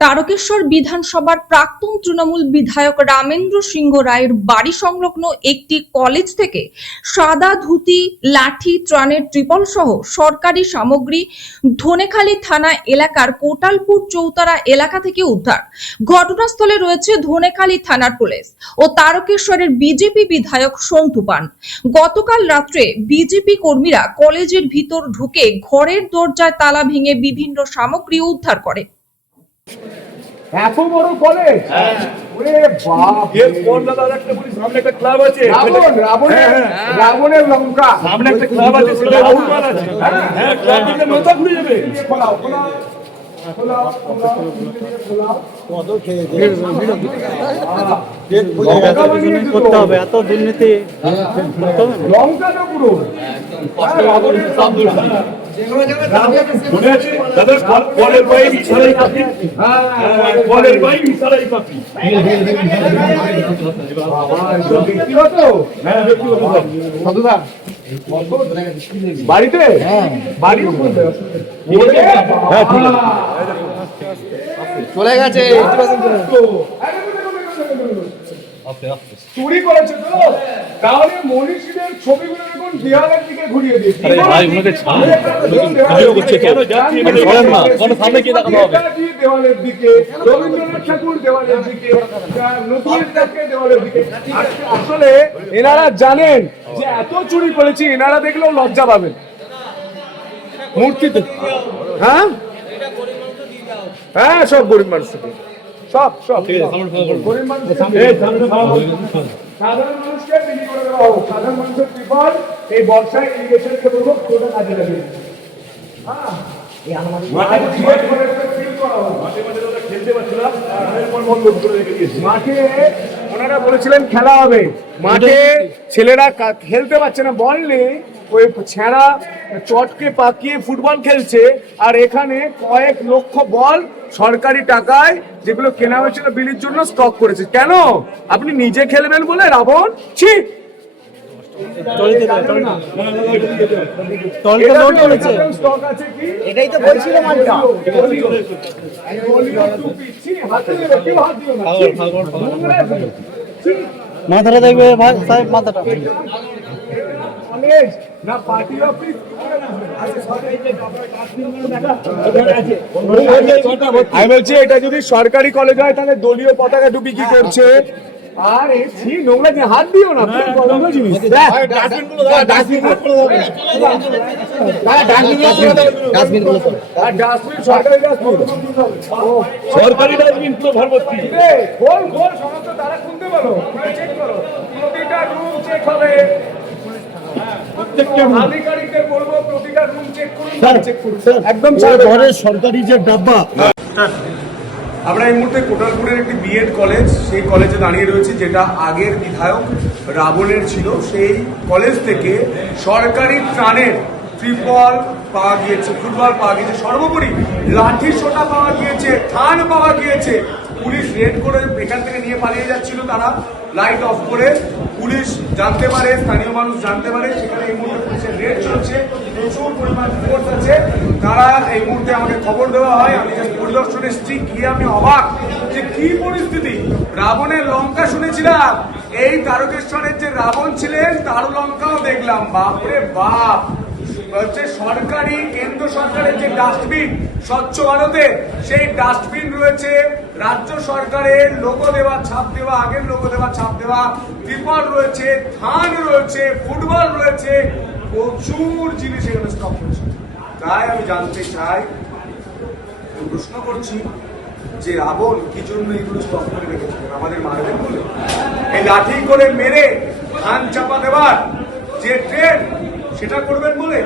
তারকেশ্বর বিধানসভার প্রাক্তন তৃণমূল বিধায়ক রামেন্দ্র সিংহ রায়ের বাড়ি সংলগ্ন একটি কলেজ থেকে সাদা ধুতি, লাঠি, ত্রাণের ত্রিপল সহ সরকারি সামগ্রী ধনেখালি থানা এলাকার কোটালপুর চৌতারা এলাকা থেকে উদ্ধার। ঘটনাস্থলে রয়েছে ধনেখালি থানার পুলিশ ও তারকেশ্বরের বিজেপি বিধায়ক সন্তু পান। গতকাল রাত্রে বিজেপি কর্মীরা কলেজের ভিতর ঢুকে ঘরের দরজায় তালা ভেঙে বিভিন্ন সামগ্রী উদ্ধার করে। এত বড় কলেজ? ওরে বাপ! এর কোন দাদা একটা বলি, সামনে একটা ক্লাব আছে, রাবণের লঙ্কা, সামনে একটা ক্লাব আছে, সেটা রাউন্ডার আছে। হ্যাঁ, ক্লাব থেকে মাথা ঘুরে যাবে। খোলাও খোলাও খোলাও খোলাও কত খেয়ে করতে হবে, এত দুর্নীতি লঙ্কাটা পুরো রাবণের লঙ্কা। মনে আছে দাদা, কলের বাইরে মিশালাই কাপি, কলের বাইরে মিশালাই কাপি। ব্যক্তিগত? হ্যাঁ, ব্যক্তিগত। সদুদা বাড়িতে? বাড়িও খুলবে? হ্যাঁ, ঠিক আছে। চলে গেছে। চুরি করেছে তো? তাহলে মনীষীদের ছবিগুলো এখন দেওয়ালের দিকে ঘুরিয়ে দিয়েছে। দেওয়ালের দিকে, রবীন্দ্রনাথ ঠাকুর দেওয়ালের দিকে, নজরুল ইসলামকে দেওয়ালের দিকে। আসলে এনারা জানেন যে এত চুরি করেছি, এনারা দেখলেও লজ্জা পাবেন মূর্তিতে। হ্যাঁ হ্যাঁ, সব গরিব মানুষ থেকে, সব সব গরিব মানুষ, সাধারণ মানুষকে বিলি করে দেওয়া হোক। সাধারণ মানুষের বিপদ এই বর্ষায় ইরিগেশনকে বলবো কোটা কাজে লাগিয়ে দিন। হ্যাঁ, মাঠে ওনারা বলেছিলেন খেলা হবে, মাঠে ছেলেরা খেলতে পারছে না, বল নেই, ওই ছেঁড়া চটকে পাকিয়ে ফুটবল খেলছে। আর এখানে কয়েক লক্ষ বল সরকারি টাকায় যেগুলো কেনা হয়েছিল বিলির জন্য স্টক করেছে। কেন? আপনি নিজে খেলবেন বলে রাবণ? ছি! এটাই তো বলছিলাম। মাথাটা দেখবে ভাই সাহেব, মাথাটা না পার্টি অফিস। আমি বলছি এটা যদি সরকারি কলেজ হয় তাহলে দলীয় পতাকা ডুবি কি করছে? আর এই নোংরা যে হাত দিও না, জিনিস ডাস্টবিন, সরকারি ডাস্টবিন, সরকারি ডাস্টবিন পুরো ভরভর্তি। খোল খোল, সমস্ত তারা খুলতে পারো, চেক করো, প্রতিটা রুম চেক হবে। আধিকারিকদের বলবো প্রতিটা রুম চেক করুন, একদম ঘরের সরকারি যে ডাব্বা। আমরা এই মুহূর্তে কোটালপুরের একটি বিএড কলেজ, সেই কলেজে দাঁড়িয়ে রয়েছি, যেটা আগের বিধায়ক রাবণের ছিল। সেই কলেজ থেকে সরকারি ত্রাণের ত্রিপল পাওয়া গিয়েছে, ফুটবল পাওয়া গিয়েছে, সর্বোপরি লাঠি সোটা পাওয়া গিয়েছে, থান পাওয়া গিয়েছে। পুলিশ রেড করে এখান থেকে নিয়ে পালিয়ে যাচ্ছিল, তারা লাইট অফ করে। পুলিশ জানতে পারে, স্থানীয় মানুষ জানতে পারে, সেখানে এই মুহূর্তে পুলিশের রেড চলছে, প্রচুর পরিমাণ ফোর্স আছে। তারা এই মুহূর্তে আমাকে খবর দেওয়া হয়, আমি জাস্ট পরিদর্শনে এসেছি, গিয়ে আমি অবাক যে কি পরিস্থিতি। রাবণের লঙ্কা শুনেছিলাম, এই তারকেশ্বরের যে রাবণ ছিলেন তার লঙ্কাও দেখলাম। বাপরে বাপ! হচ্ছে সরকারি, কেন্দ্র সরকারের যে ডাস্টবিন স্বচ্ছ ভারতে, সেই ডাস্টবিন রয়েছে, রাজ্য সরকারের লোগো দেওয়া, ছাপ দেওয়া, আগের লোগো দেওয়া, ছাপ দেওয়া, ত্রিপল রয়েছে, ধান রয়েছে, ফুটবল রয়েছে, প্রচুর জিনিস এখানে স্টক রয়েছে। তাই আমি জানতে চাই, প্রশ্ন করছি যে রাবণ কি জন্য এগুলো স্টক করে রেখেছিলেন? আমাদের মারবেন বলে? এই লাঠি করে মেরে ধান চাপা দেওয়ার যে ট্রেন, সেটা করবেন বলে?